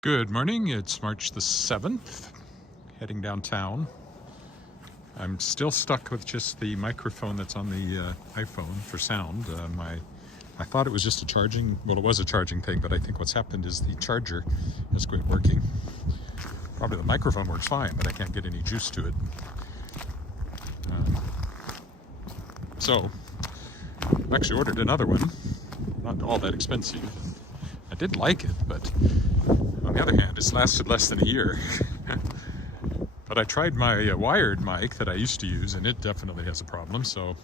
Good morning, it's March the 7th, heading downtown. I'm still stuck with just the microphone that's on the iPhone for sound. I thought it was just a charging, well, it was a charging thing, but I think what's happened is the charger has quit working. Probably the microphone works fine, but I can't get any juice to it. So, I've actually ordered another one, not all that expensive. I did like it, but on the other hand, it's lasted less than a year. But I tried my wired mic that I used to use, and it definitely has a problem. So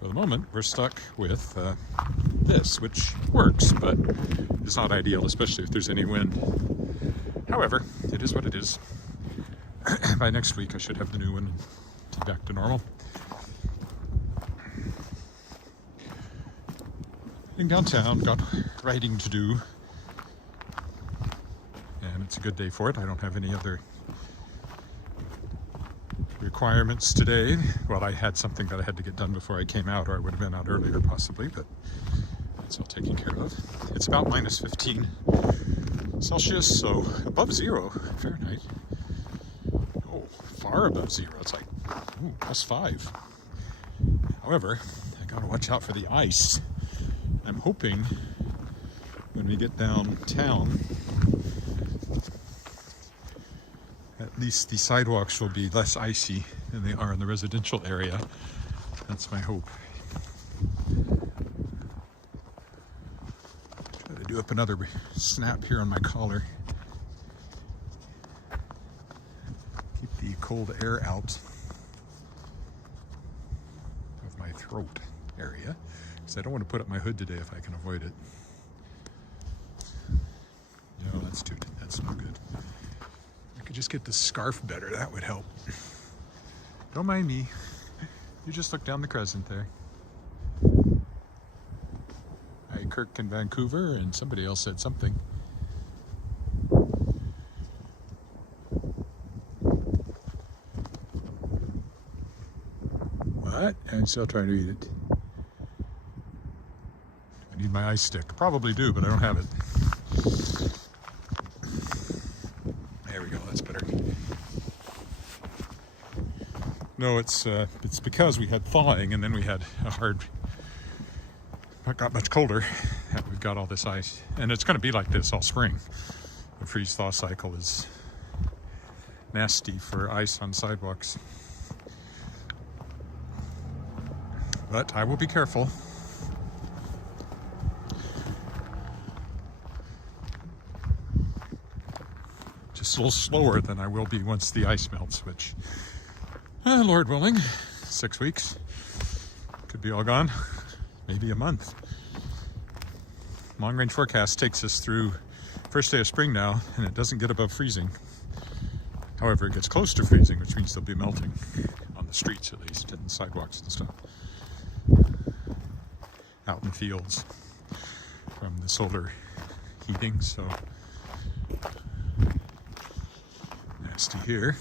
for the moment, we're stuck with this, which works, but is not ideal, especially if there's any wind. However, it is what it is. By next week, I should have the new one and be back to normal. Heading downtown, got writing to do. And it's a good day for it. I don't have any other requirements today. Well, I had something that I had to get done before I came out, or I would have been out earlier possibly, but that's all taken care of. It's about minus 15 Celsius, so above zero Fahrenheit. Oh, far above zero. It's like plus 5. However, I gotta watch out for the ice. I'm hoping when we get downtown, at least the sidewalks will be less icy than they are in the residential area. That's my hope. Try to do up another snap here on my collar. Keep the cold air out of my throat area, because I don't want to put up my hood today if I can avoid it. No, that's no good. Could just get the scarf better, that would help. Don't mind me. You just look down the crescent there. Hi, Kirk in Vancouver, and somebody else said something. What? I'm still trying to eat it. I need my ice stick. Probably do, but I don't have it. There we go, that's better. No, it's because we had thawing and then we had it got much colder, that we've got all this ice. And it's going to be like this all spring. The freeze-thaw cycle is nasty for ice on sidewalks. But I will be careful. Just a little slower than I will be once the ice melts, which, Lord willing, 6 weeks. Could be all gone. Maybe a month. Long range forecast takes us through first day of spring now, and it doesn't get above freezing. However, it gets close to freezing, which means they'll be melting on the streets at least, and sidewalks and stuff. Out in the fields from the solar heating, so nasty here.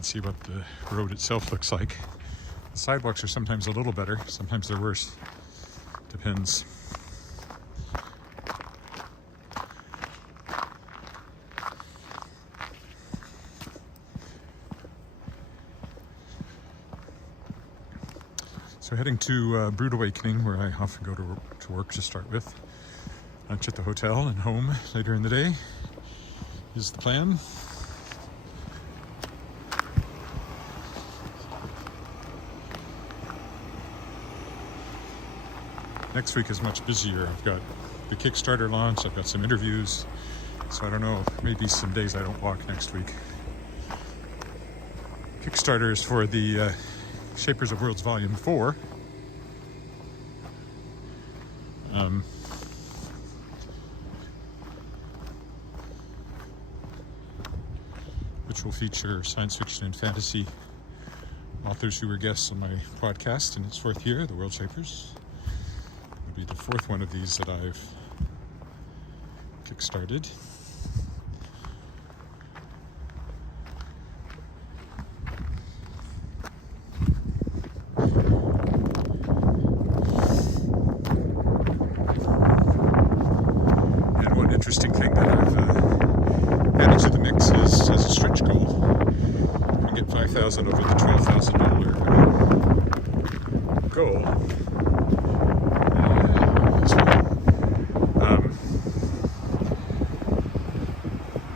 See what the road itself looks like. The sidewalks are sometimes a little better, sometimes they're worse. Depends. So heading to Brood Awakening, where I often go to work to start with. Lunch at the hotel and home later in the day is the plan. Next week is much busier. I've got the Kickstarter launch, I've got some interviews, so I don't know, maybe some days I don't walk next week. Kickstarter is for the Shapers of Worlds Volume 4. Which will feature science fiction and fantasy authors who were guests on my podcast in its 4th year, the World Shapers. It'll be the 4th one of these that I've kickstarted. thing that I've added to the mix is as a stretch goal. I get $5,000 over the $12,000 goal.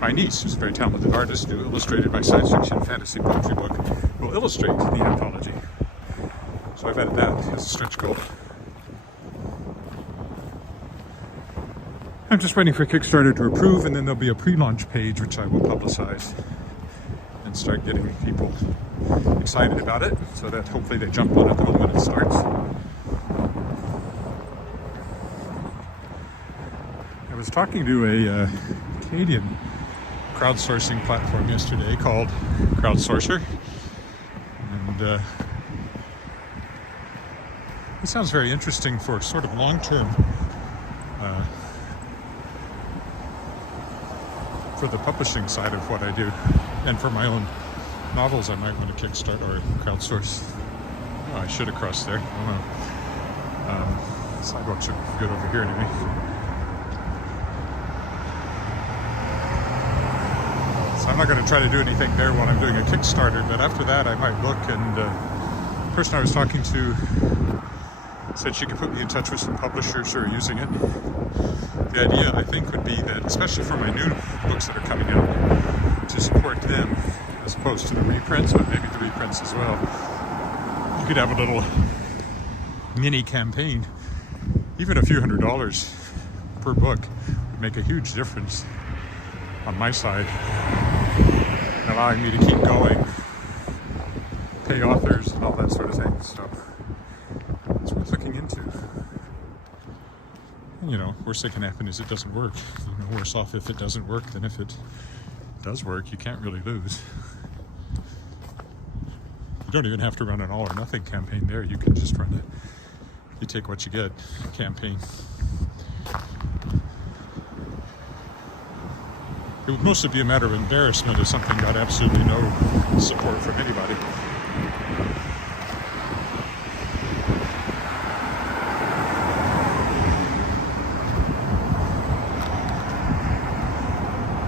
My niece, who's a very talented artist who illustrated my science fiction fantasy poetry book, will illustrate the anthology. So I've added that as a stretch goal. I'm just waiting for Kickstarter to approve, and then there'll be a pre-launch page which I will publicize and start getting people excited about it, so that hopefully they jump on it the moment it starts. I was talking to a Canadian crowdsourcing platform yesterday called Crowdsourcer, and it sounds very interesting for sort of long-term for the publishing side of what I do, and for my own novels I might want to kickstart or crowdsource. Oh, I should have crossed there. Oh no. Sidewalks are good over here anyway. So I'm not going to try to do anything there while I'm doing a Kickstarter, but after that I might look, and the person I was talking to said she could put me in touch with some publishers who are using it. The idea, I think, would be that, especially for my new books that are coming out, to support them as opposed to the reprints, but maybe the reprints as well. You could have a little mini campaign. Even a few $100s per book would make a huge difference on my side, allowing me to keep going, pay authors and all that sort of thing. So it's worth looking into. And, you know, worst that can happen is it doesn't work. You know, worse off if it doesn't work than if it does work. You can't really lose. You don't even have to run an all or nothing campaign there. You can just run you take what you get campaign. It would mostly be a matter of embarrassment if something got absolutely no support from anybody.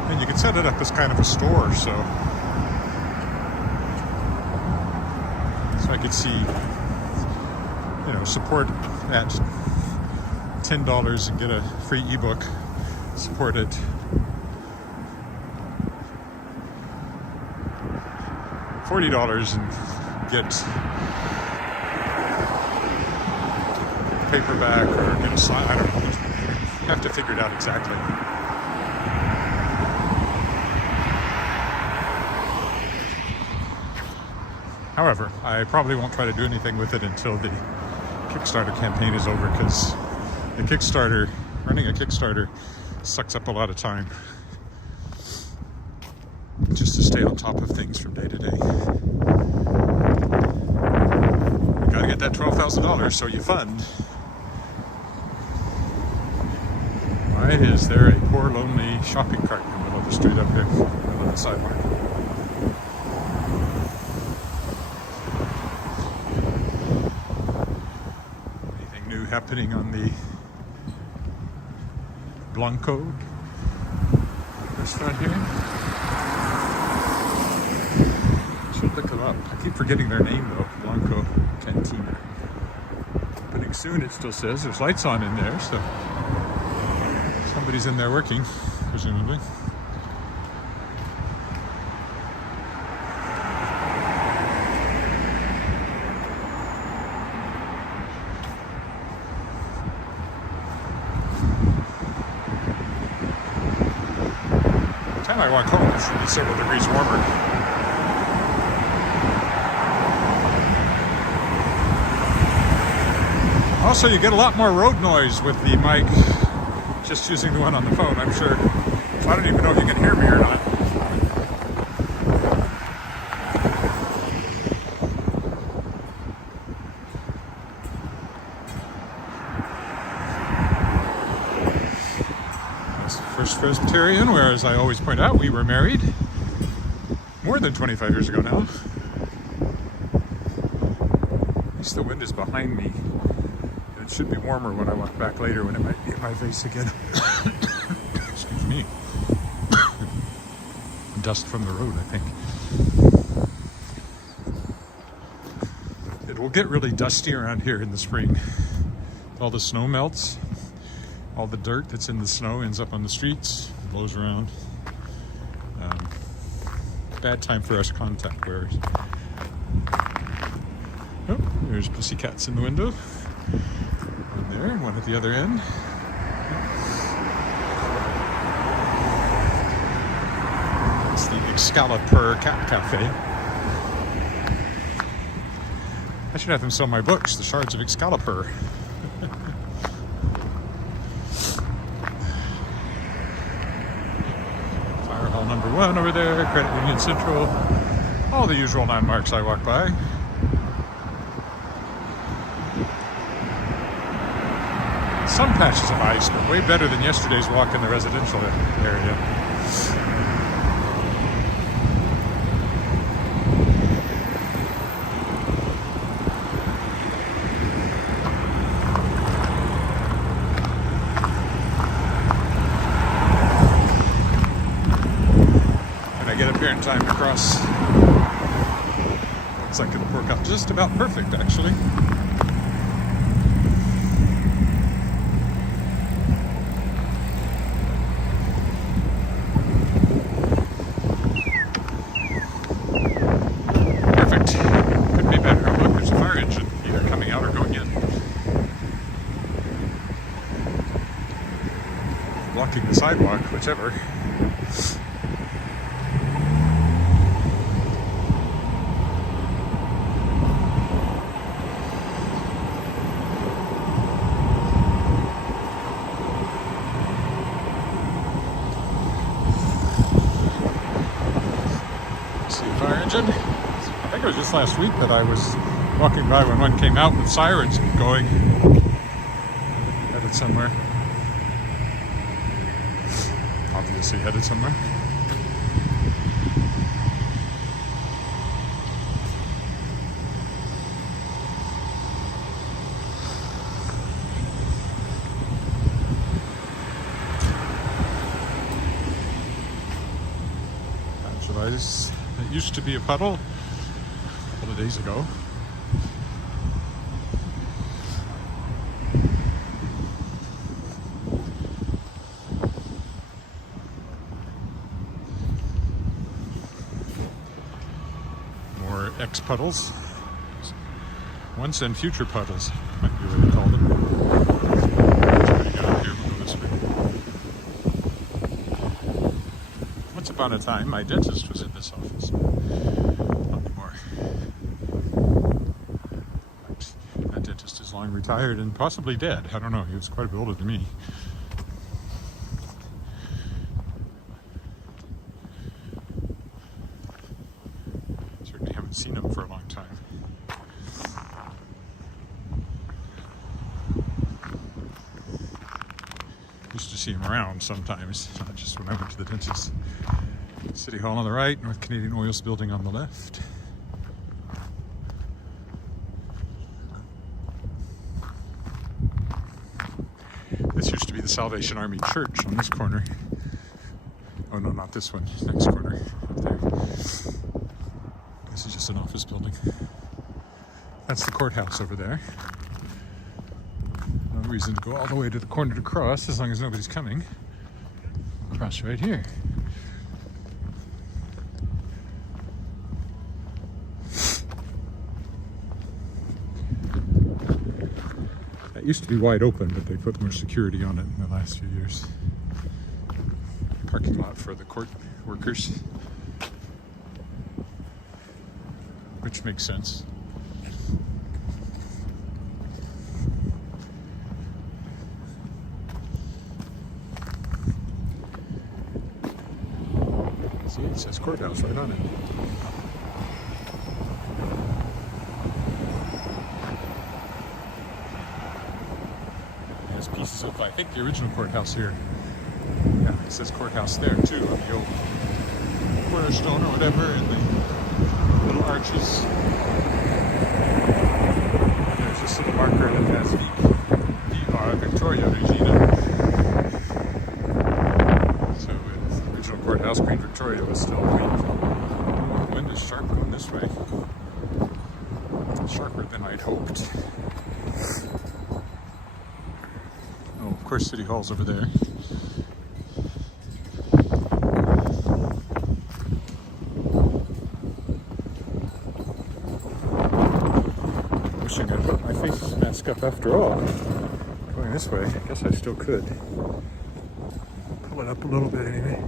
And you can set it up as kind of a store, so I could see, you know, support at $10 and get a free ebook, support it $40 and get paperback or get a sign. I don't know. You have to figure it out exactly. However, I probably won't try to do anything with it until the Kickstarter campaign is over, because running a Kickstarter sucks up a lot of time just to stay on top of things from day to day. You gotta get that $12,000 so you fund. Why is there a poor lonely shopping cart in the middle of the street up there, in the middle of the sidewalk? Anything new happening on the Blanco restaurant here? Should look them up. I keep forgetting their name though. Blanco Cantina. Opening soon, it still says. There's lights on in there, so somebody's in there working, presumably. By the time I walk home, it should be several degrees warmer. Also, you get a lot more road noise with the mic, just using the one on the phone, I'm sure. I don't even know if you can hear me or not. That's the First Presbyterian, where, as I always point out, we were married more than 25 years ago now. At least the wind is behind me. It should be warmer when I walk back later, when it might be in my face again. Excuse me. me. Dust from the road, I think. It will get really dusty around here in the spring. All the snow melts. All the dirt that's in the snow ends up on the streets, blows around. Bad time for us contact wearers. Oh, there's pussycats in the window. One there, one at the other end. It's the Excalibur Cat Cafe. I should have them sell my books, The Shards of Excalibur. Fire Hall number 1 over there, Credit Union Central. All the usual landmarks I walk by. Some patches of ice, but way better than yesterday's walk in the residential area. And I get up here in time to cross. Looks like it'll work out just about perfect, actually. Blocking the sidewalk, whichever. See a fire engine. I think it was just last week that I was walking by when one came out with sirens going. Headed somewhere. Obviously headed somewhere. It used to be a puddle a couple of days ago. Ex-puddles. Once and future puddles, might be what we call them. Here, we'll go this way. Once upon a time, my dentist was in this office. Not anymore. That dentist is long retired and possibly dead. I don't know. He was quite a bit older than me. Seen him for a long time. Used to see him around sometimes, not just when I went to the dentist. City Hall on the right, North Canadian Oils building on the left. This used to be the Salvation Army Church on this corner. Oh no, not this one. Next corner. Up there. This is just an office building. That's the courthouse over there. No reason to go all the way to the corner to cross as long as nobody's coming. Cross right here. That used to be wide open, but they put more security on it in the last few years. Parking lot for the court workers. Which makes sense. See, it says courthouse right on it. There's pieces of, I think, the original courthouse here. Yeah, it says courthouse there too, on the old cornerstone or whatever, and the little arches. And there's this little marker that has VR, Victoria, Regina. So courthouse, Queen Victoria was still queen. The wind is sharp going this way. Sharper than I'd hoped. Oh, of course, City Hall's over there. Wishing I'd put my face mask up after all. Going this way, I guess I still could. Pull it up a little bit anyway.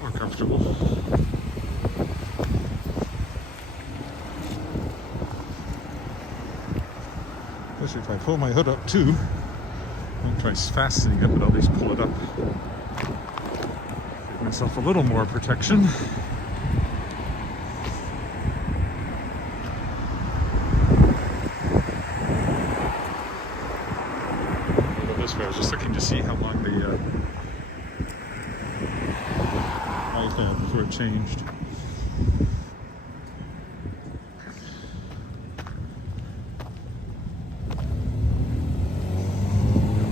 More comfortable. Especially if I pull my hood up too. Don't try fastening it, but I'll at least pull it up. Give myself a little more protection. This way, I was just looking to see how long the light had before it changed.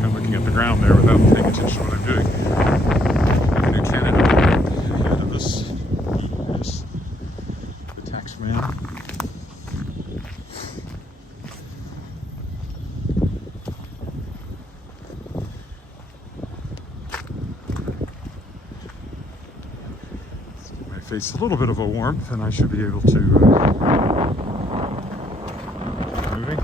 I'm looking at the ground there without paying attention to what I'm doing. I have a new candidate ahead of us. Yes, the tax man. Face a little bit of a warmth, and I should be able to keep moving.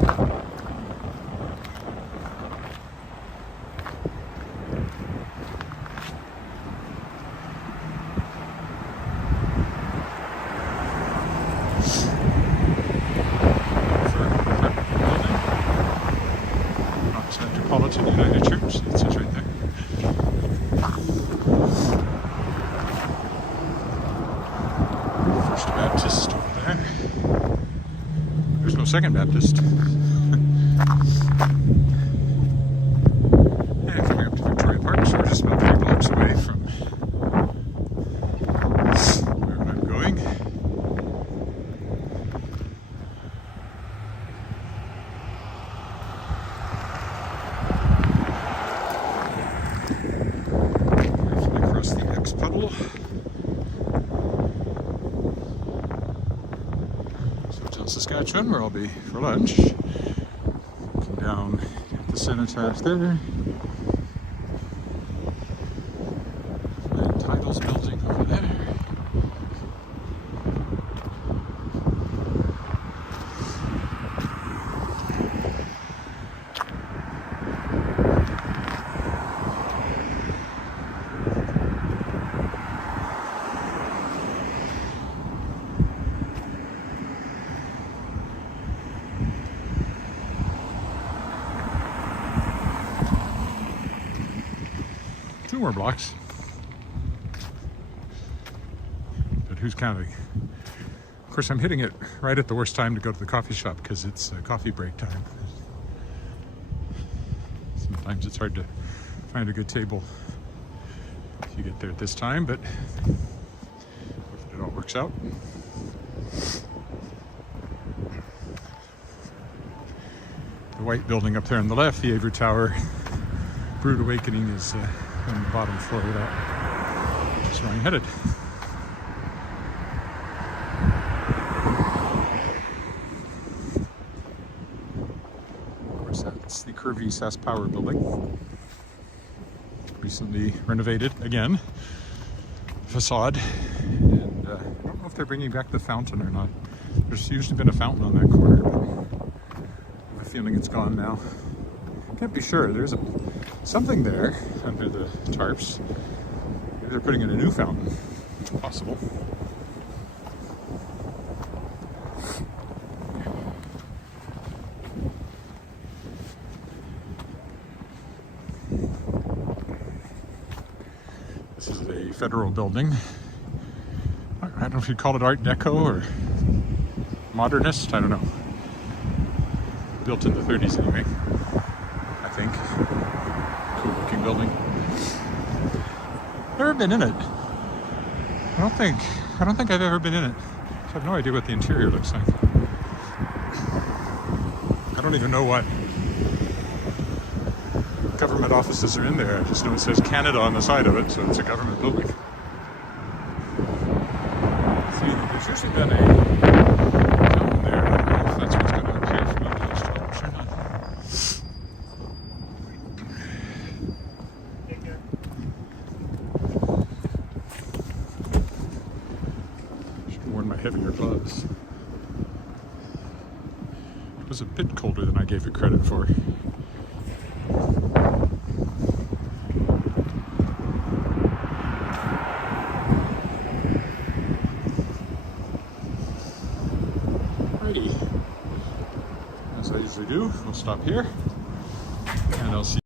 Metropolitan United Church, it says right there. Baptist over there. There's no Second Baptist. Yeah, coming up to Victoria Park, so we're just about 3 blocks away from where I'm going. Briefly across the X-Puddle. Saskatchewan, where I'll be for lunch. Looking down at the cenotaph there. And Title's building over there. Two more blocks. But who's counting? Of course, I'm hitting it right at the worst time to go to the coffee shop because it's coffee break time. Sometimes it's hard to find a good table if you get there at this time, but hopefully it all works out. The white building up there on the left, the Avery Tower, Brood Awakening, is on the bottom floor of that. That's where I'm headed. Of course, that's the curvy SAS Power building. Recently renovated again. Facade. And I don't know if they're bringing back the fountain or not. There's usually been a fountain on that corner, but I have a feeling it's gone now. Can't be sure. There's something there under the tarps. Maybe they're putting in a new fountain. Possible. This is a federal building. I don't know if you'd call it Art Deco or modernist. I don't know. Built in the 30s anyway. I think. Cool looking building. Never been in it. I don't think I've ever been in it. I have no idea what the interior looks like. don't even know what government offices are in there. I just know it says Canada on the side of it, so it's a government building. See, there's usually been a fountain there. I don't know if that's what's going to appear from under those toddlers or not. Should have worn my heavier gloves. It was a bit colder than I gave it credit for. Alrighty, as I usually do, we'll stop here and I'll see